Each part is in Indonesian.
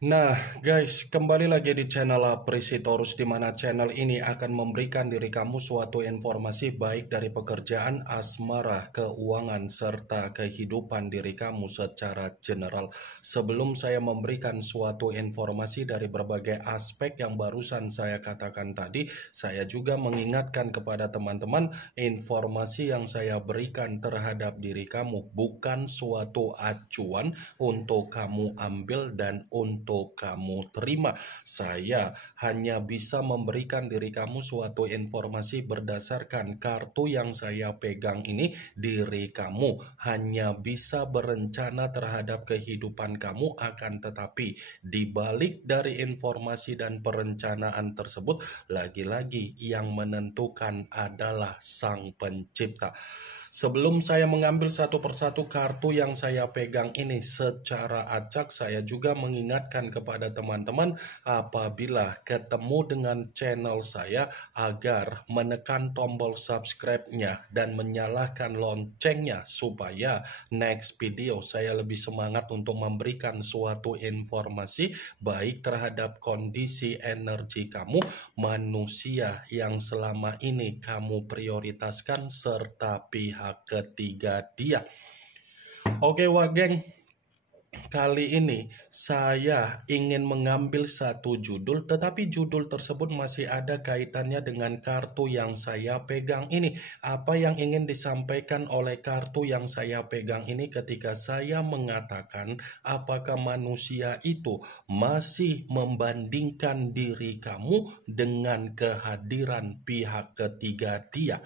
Nah, guys, kembali lagi di channel Apresitorus, di mana channel ini akan memberikan diri kamu suatu informasi baik dari pekerjaan, asmara, keuangan, serta kehidupan diri kamu secara general. Sebelum saya memberikan suatu informasi dari berbagai aspek yang barusan saya katakan tadi, saya juga mengingatkan kepada teman-teman, informasi yang saya berikan terhadap diri kamu bukan suatu acuan untuk kamu ambil dan untuk kamu terima. Saya hanya bisa memberikan diri kamu suatu informasi berdasarkan kartu yang saya pegang ini. Diri kamu hanya bisa berencana terhadap kehidupan kamu, akan tetapi di balik dari informasi dan perencanaan tersebut, lagi-lagi yang menentukan adalah Sang Pencipta. Sebelum saya mengambil satu persatu kartu yang saya pegang ini secara acak, saya juga mengingatkan kepada teman-teman apabila ketemu dengan channel saya agar menekan tombol subscribe-nya dan menyalakan loncengnya supaya next video saya lebih semangat untuk memberikan suatu informasi baik terhadap kondisi energi kamu, manusia yang selama ini kamu prioritaskan, serta pihak ketiga dia. Oke, Wageng, kali ini saya ingin mengambil satu judul, tetapi judul tersebut masih ada kaitannya dengan kartu yang saya pegang ini. Apa yang ingin disampaikan oleh kartu yang saya pegang ini ketika saya mengatakan apakah manusia itu masih membandingkan diri kamu dengan kehadiran pihak ketiga dia?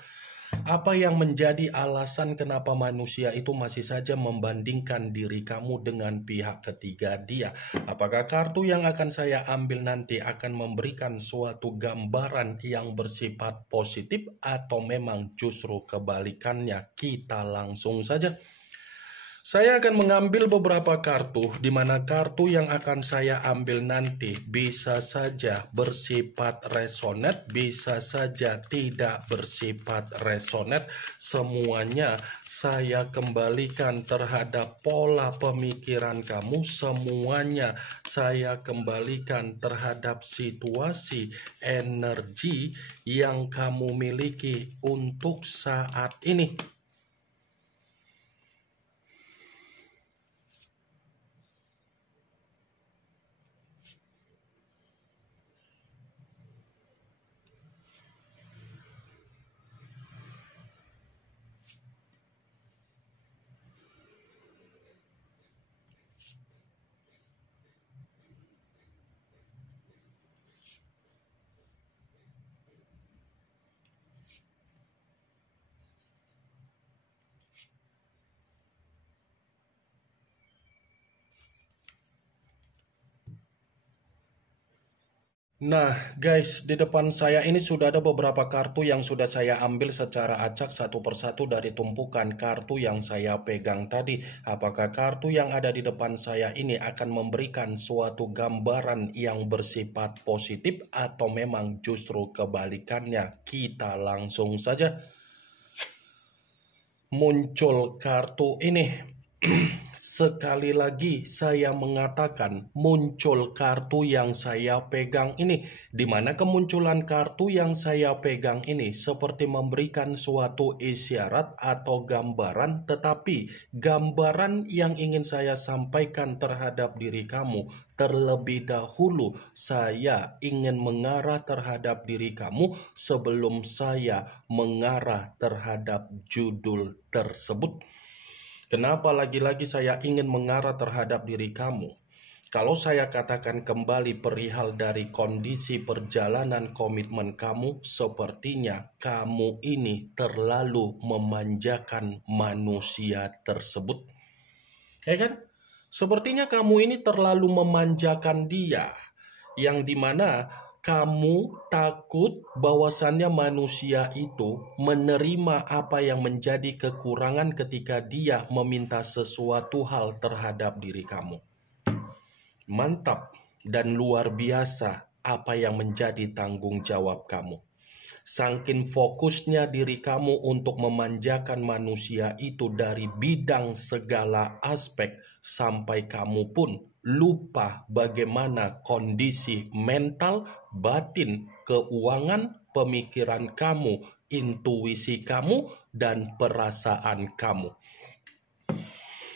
Apa yang menjadi alasan kenapa manusia itu masih saja membandingkan diri kamu dengan pihak ketiga dia? Apakah kartu yang akan saya ambil nanti akan memberikan suatu gambaran yang bersifat positif atau memang justru kebalikannya? Kita langsung saja. Saya akan mengambil beberapa kartu, di mana kartu yang akan saya ambil nanti bisa saja bersifat resonate, bisa saja tidak bersifat resonate. Semuanya saya kembalikan terhadap pola pemikiran kamu, semuanya saya kembalikan terhadap situasi energi yang kamu miliki untuk saat ini. Nah, guys, di depan saya ini sudah ada beberapa kartu yang sudah saya ambil secara acak satu persatu dari tumpukan kartu yang saya pegang tadi. Apakah kartu yang ada di depan saya ini akan memberikan suatu gambaran yang bersifat positif atau memang justru kebalikannya? Kita langsung saja. Muncul kartu ini. Sekali lagi saya mengatakan muncul kartu yang saya pegang ini, di mana kemunculan kartu yang saya pegang ini seperti memberikan suatu isyarat atau gambaran, tetapi gambaran yang ingin saya sampaikan terhadap diri kamu terlebih dahulu, saya ingin mengarah terhadap diri kamu sebelum saya mengarah terhadap judul tersebut. Kenapa lagi-lagi saya ingin mengarah terhadap diri kamu? Kalau saya katakan kembali perihal dari kondisi perjalanan komitmen kamu, sepertinya kamu ini terlalu memanjakan manusia tersebut. Ya kan? Sepertinya kamu ini terlalu memanjakan dia, yang dimana kamu takut bahwasannya manusia itu menerima apa yang menjadi kekurangan ketika dia meminta sesuatu hal terhadap diri kamu. Mantap dan luar biasa apa yang menjadi tanggung jawab kamu. Saking fokusnya diri kamu untuk memanjakan manusia itu dari bidang segala aspek, sampai kamu pun lupa bagaimana kondisi mental, batin, keuangan, pemikiran kamu, intuisi kamu, dan perasaan kamu.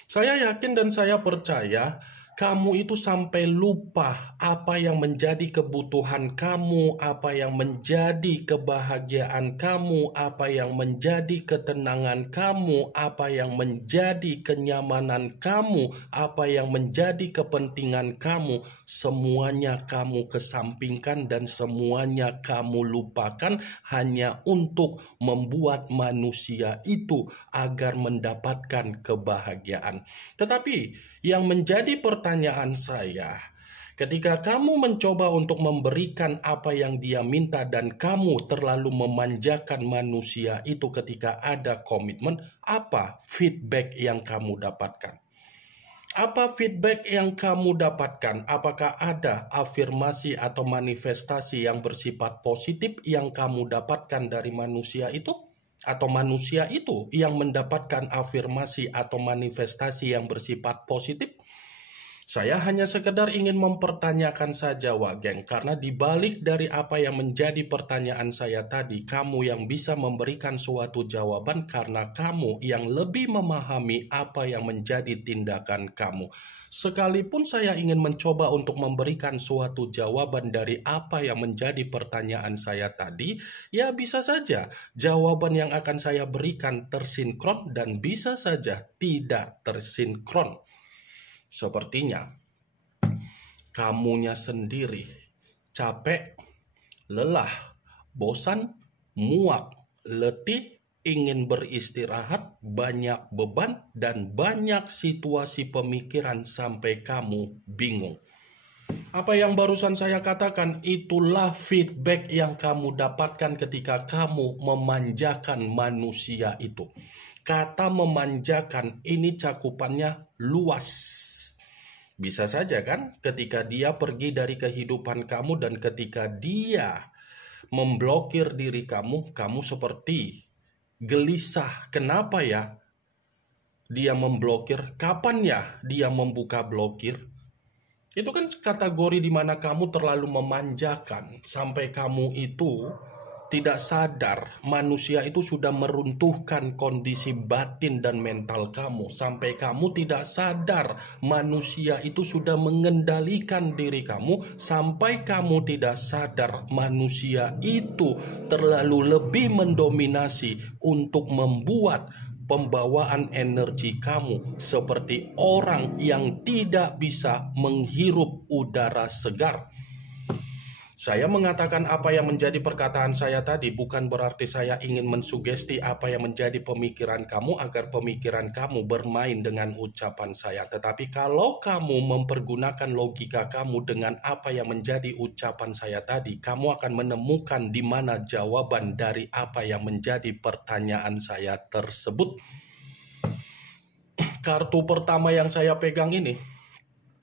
Saya yakin dan saya percaya kamu itu sampai lupa apa yang menjadi kebutuhan kamu, apa yang menjadi kebahagiaan kamu, apa yang menjadi ketenangan kamu, apa yang menjadi kenyamanan kamu, apa yang menjadi kepentingan kamu. Semuanya kamu kesampingkan dan semuanya kamu lupakan hanya untuk membuat manusia itu agar mendapatkan kebahagiaan. Tetapi yang menjadi pertanyaan saya, ketika kamu mencoba untuk memberikan apa yang dia minta dan kamu terlalu memanjakan manusia itu ketika ada komitmen, apa feedback yang kamu dapatkan? Apa feedback yang kamu dapatkan? Apakah ada afirmasi atau manifestasi yang bersifat positif yang kamu dapatkan dari manusia itu? Atau manusia itu yang mendapatkan afirmasi atau manifestasi yang bersifat positif? Saya hanya sekedar ingin mempertanyakan saja, Wak Geng, karena dibalik dari apa yang menjadi pertanyaan saya tadi, kamu yang bisa memberikan suatu jawaban karena kamu yang lebih memahami apa yang menjadi tindakan kamu. Sekalipun saya ingin mencoba untuk memberikan suatu jawaban dari apa yang menjadi pertanyaan saya tadi, ya bisa saja jawaban yang akan saya berikan tersinkron dan bisa saja tidak tersinkron. Sepertinya kamunya sendiri capek, lelah, bosan, muak, letih, ingin beristirahat, banyak beban, dan banyak situasi pemikiran sampai kamu bingung. Apa yang barusan saya katakan itulah feedback yang kamu dapatkan ketika kamu memanjakan manusia itu. Kata memanjakan ini cakupannya luas. Bisa saja kan ketika dia pergi dari kehidupan kamu dan ketika dia memblokir diri kamu, kamu seperti gelisah. Kenapa ya dia memblokir? Kapan ya dia membuka blokir? Itu kan kategori di mana kamu terlalu memanjakan sampai kamu itu tidak sadar manusia itu sudah meruntuhkan kondisi batin dan mental kamu. Sampai kamu tidak sadar manusia itu sudah mengendalikan diri kamu. Sampai kamu tidak sadar manusia itu terlalu lebih mendominasi untuk membuat pembawaan energi kamu seperti orang yang tidak bisa menghirup udara segar. Saya mengatakan apa yang menjadi perkataan saya tadi bukan berarti saya ingin mensugesti apa yang menjadi pemikiran kamu agar pemikiran kamu bermain dengan ucapan saya. Tetapi kalau kamu mempergunakan logika kamu dengan apa yang menjadi ucapan saya tadi, kamu akan menemukan di mana jawaban dari apa yang menjadi pertanyaan saya tersebut. Kartu pertama yang saya pegang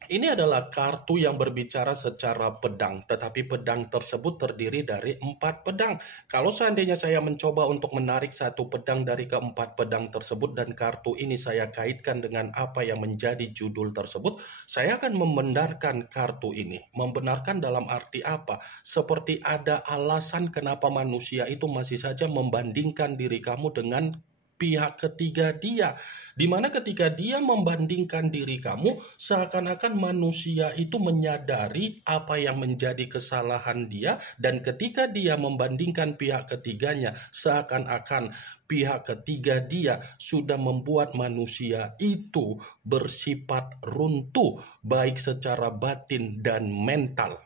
ini adalah kartu yang berbicara secara pedang, tetapi pedang tersebut terdiri dari 4 pedang. Kalau seandainya saya mencoba untuk menarik satu pedang dari keempat pedang tersebut dan kartu ini saya kaitkan dengan apa yang menjadi judul tersebut, saya akan membenarkan kartu ini. Membenarkan dalam arti apa? Seperti ada alasan kenapa manusia itu masih saja membandingkan diri kamu dengan pihak ketiga dia, di mana ketika dia membandingkan diri kamu, seakan-akan manusia itu menyadari apa yang menjadi kesalahan dia, dan ketika dia membandingkan pihak ketiganya, seakan-akan pihak ketiga dia sudah membuat manusia itu bersifat runtuh, baik secara batin dan mental.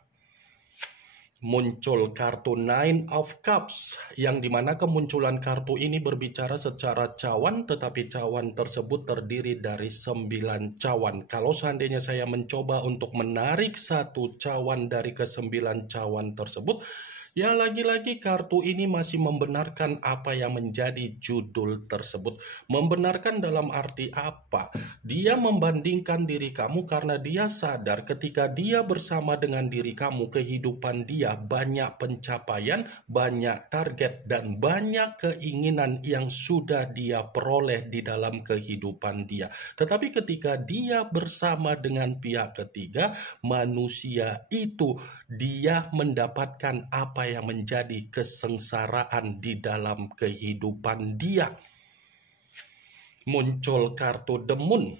Muncul kartu Nine of Cups, yang dimana kemunculan kartu ini berbicara secara cawan, tetapi cawan tersebut terdiri dari 9 cawan. Kalau seandainya saya mencoba untuk menarik satu cawan dari ke-9 cawan tersebut, Ya, lagi-lagi kartu ini masih membenarkan apa yang menjadi judul tersebut. Membenarkan dalam arti apa? Dia membandingkan diri kamu karena dia sadar ketika dia bersama dengan diri kamu, kehidupan dia banyak pencapaian, banyak target, dan banyak keinginan yang sudah dia peroleh di dalam kehidupan dia. Tetapi ketika dia bersama dengan pihak ketiga, manusia itu dia mendapatkan apa yang menjadi kesengsaraan di dalam kehidupan dia. Muncul kartu The Moon,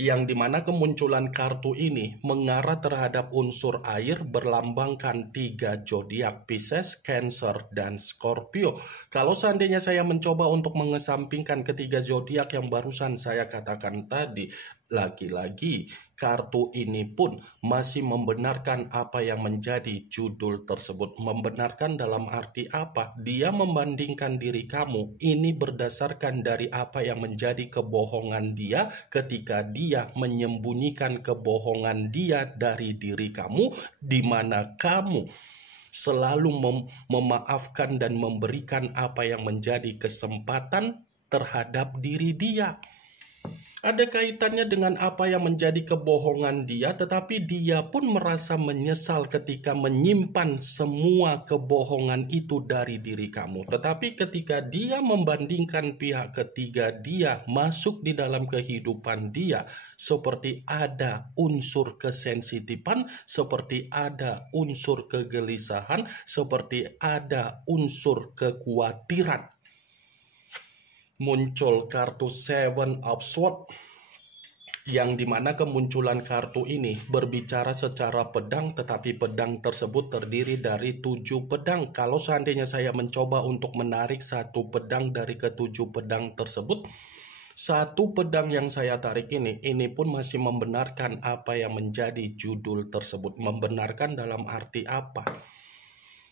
yang dimana kemunculan kartu ini mengarah terhadap unsur air berlambangkan 3 zodiak Pisces, Cancer, dan Scorpio. Kalau seandainya saya mencoba untuk mengesampingkan ketiga zodiak yang barusan saya katakan tadi, lagi-lagi kartu ini pun masih membenarkan apa yang menjadi judul tersebut. Membenarkan dalam arti apa? Dia membandingkan diri kamu ini berdasarkan dari apa yang menjadi kebohongan dia ketika dia menyembunyikan kebohongan dia dari diri kamu, di mana kamu selalu memaafkan dan memberikan apa yang menjadi kesempatan terhadap diri dia. Ada kaitannya dengan apa yang menjadi kebohongan dia, tetapi dia pun merasa menyesal ketika menyimpan semua kebohongan itu dari diri kamu. Tetapi ketika dia membandingkan pihak ketiga, dia masuk di dalam kehidupan dia, seperti ada unsur kesensitifan, seperti ada unsur kegelisahan, seperti ada unsur kekhawatiran. Muncul kartu Seven of Swords, yang dimana kemunculan kartu ini berbicara secara pedang, tetapi pedang tersebut terdiri dari 7 pedang. Kalau seandainya saya mencoba untuk menarik satu pedang dari ketujuh pedang tersebut, satu pedang yang saya tarik ini pun masih membenarkan apa yang menjadi judul tersebut. Membenarkan dalam arti apa?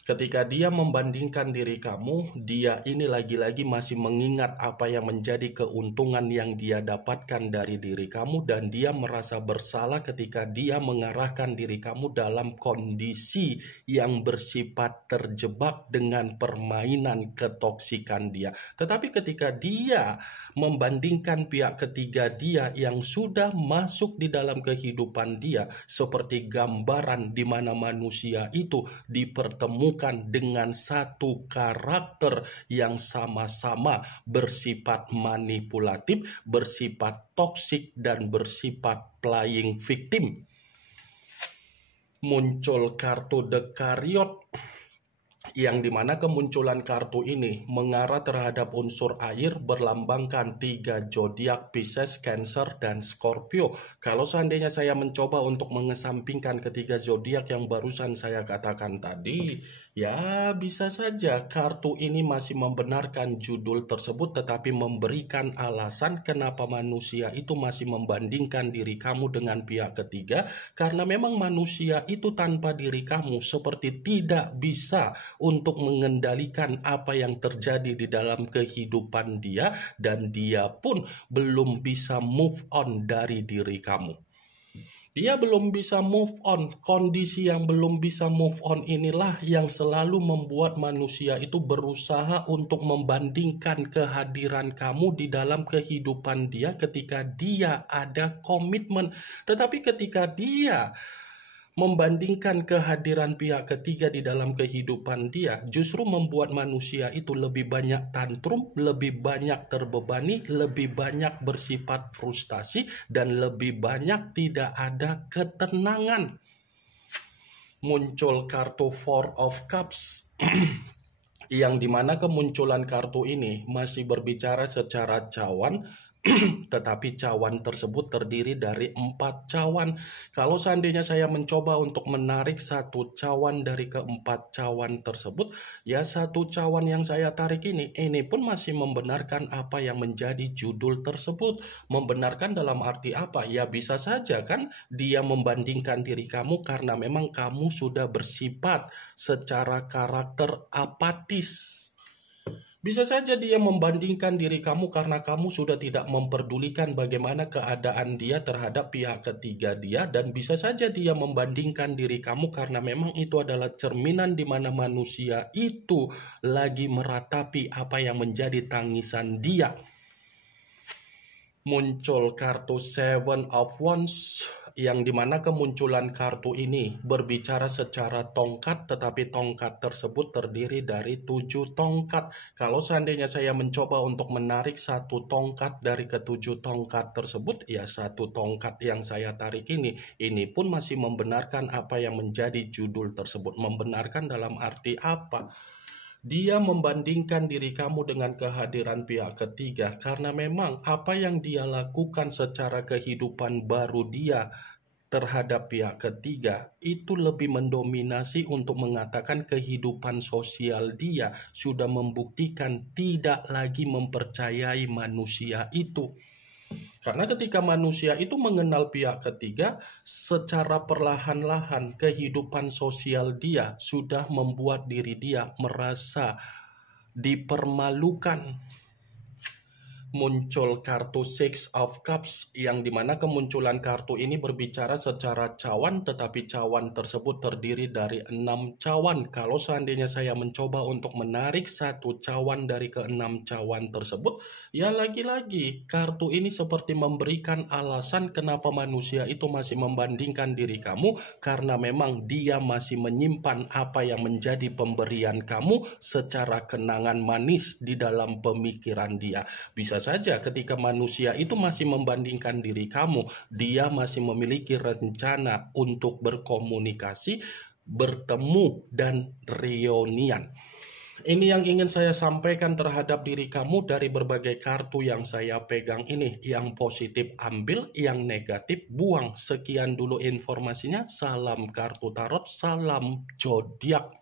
Ketika dia membandingkan diri kamu, dia ini lagi-lagi masih mengingat apa yang menjadi keuntungan yang dia dapatkan dari diri kamu, dan dia merasa bersalah ketika dia mengarahkan diri kamu dalam kondisi yang bersifat terjebak dengan permainan ketoksikan dia. Tetapi ketika dia membandingkan pihak ketiga dia yang sudah masuk di dalam kehidupan dia, seperti gambaran di mana manusia itu dipertemukan dengan satu karakter yang sama-sama bersifat manipulatif, bersifat toksik, dan bersifat playing victim. Muncul kartu The Chariot, yang dimana kemunculan kartu ini mengarah terhadap unsur air berlambangkan 3 zodiak Pisces, Cancer, dan Scorpio. Kalau seandainya saya mencoba untuk mengesampingkan ketiga zodiak yang barusan saya katakan tadi, ya bisa saja kartu ini masih membenarkan judul tersebut, tetapi memberikan alasan kenapa manusia itu masih membandingkan diri kamu dengan pihak ketiga, karena memang manusia itu tanpa diri kamu seperti tidak bisa untuk mengendalikan apa yang terjadi di dalam kehidupan dia, dan dia pun belum bisa move on dari diri kamu. Dia belum bisa move on. Kondisi yang belum bisa move on inilah yang selalu membuat manusia itu berusaha untuk membandingkan kehadiran kamu di dalam kehidupan dia ketika dia ada komitmen. Tetapi ketika dia membandingkan kehadiran pihak ketiga di dalam kehidupan dia, justru membuat manusia itu lebih banyak tantrum, lebih banyak terbebani, lebih banyak bersifat frustasi, dan lebih banyak tidak ada ketenangan. Muncul kartu Four of Cups, yang dimana kemunculan kartu ini masih berbicara secara cawan, tetapi cawan tersebut terdiri dari 4 cawan. Kalau seandainya saya mencoba untuk menarik satu cawan dari keempat cawan tersebut, ya satu cawan yang saya tarik ini pun masih membenarkan apa yang menjadi judul tersebut. Membenarkan dalam arti apa? Ya bisa saja kan dia membandingkan diri kamu karena memang kamu sudah bersifat secara karakter apatis. Bisa saja dia membandingkan diri kamu karena kamu sudah tidak memperdulikan bagaimana keadaan dia terhadap pihak ketiga dia, dan bisa saja dia membandingkan diri kamu karena memang itu adalah cerminan di mana manusia itu lagi meratapi apa yang menjadi tangisan dia. Muncul kartu Seven of Wands, yang dimana kemunculan kartu ini berbicara secara tongkat, tetapi tongkat tersebut terdiri dari 7 tongkat. Kalau seandainya saya mencoba untuk menarik satu tongkat dari ketujuh tongkat tersebut, ya satu tongkat yang saya tarik ini pun masih membenarkan apa yang menjadi judul tersebut. Membenarkan dalam arti apa? Dia membandingkan diri kamu dengan kehadiran pihak ketiga karena memang apa yang dia lakukan secara kehidupan baru dia terhadap pihak ketiga itu lebih mendominasi untuk mengatakan kehidupan sosial dia sudah membuktikan tidak lagi mempercayai manusia itu. Karena ketika manusia itu mengenal pihak ketiga, secara perlahan-lahan kehidupan sosial dia sudah membuat diri dia merasa dipermalukan. Muncul kartu Six of Cups, yang dimana kemunculan kartu ini berbicara secara cawan, tetapi cawan tersebut terdiri dari 6 cawan. Kalau seandainya saya mencoba untuk menarik satu cawan dari ke-6 cawan tersebut, ya lagi-lagi kartu ini seperti memberikan alasan kenapa manusia itu masih membandingkan diri kamu, karena memang dia masih menyimpan apa yang menjadi pemberian kamu secara kenangan manis di dalam pemikiran dia. Bisa saja ketika manusia itu masih membandingkan diri kamu, dia masih memiliki rencana untuk berkomunikasi, bertemu, dan reunian. Ini yang ingin saya sampaikan terhadap diri kamu dari berbagai kartu yang saya pegang ini. Yang positif ambil, yang negatif buang. Sekian dulu informasinya. Salam kartu tarot, salam zodiak.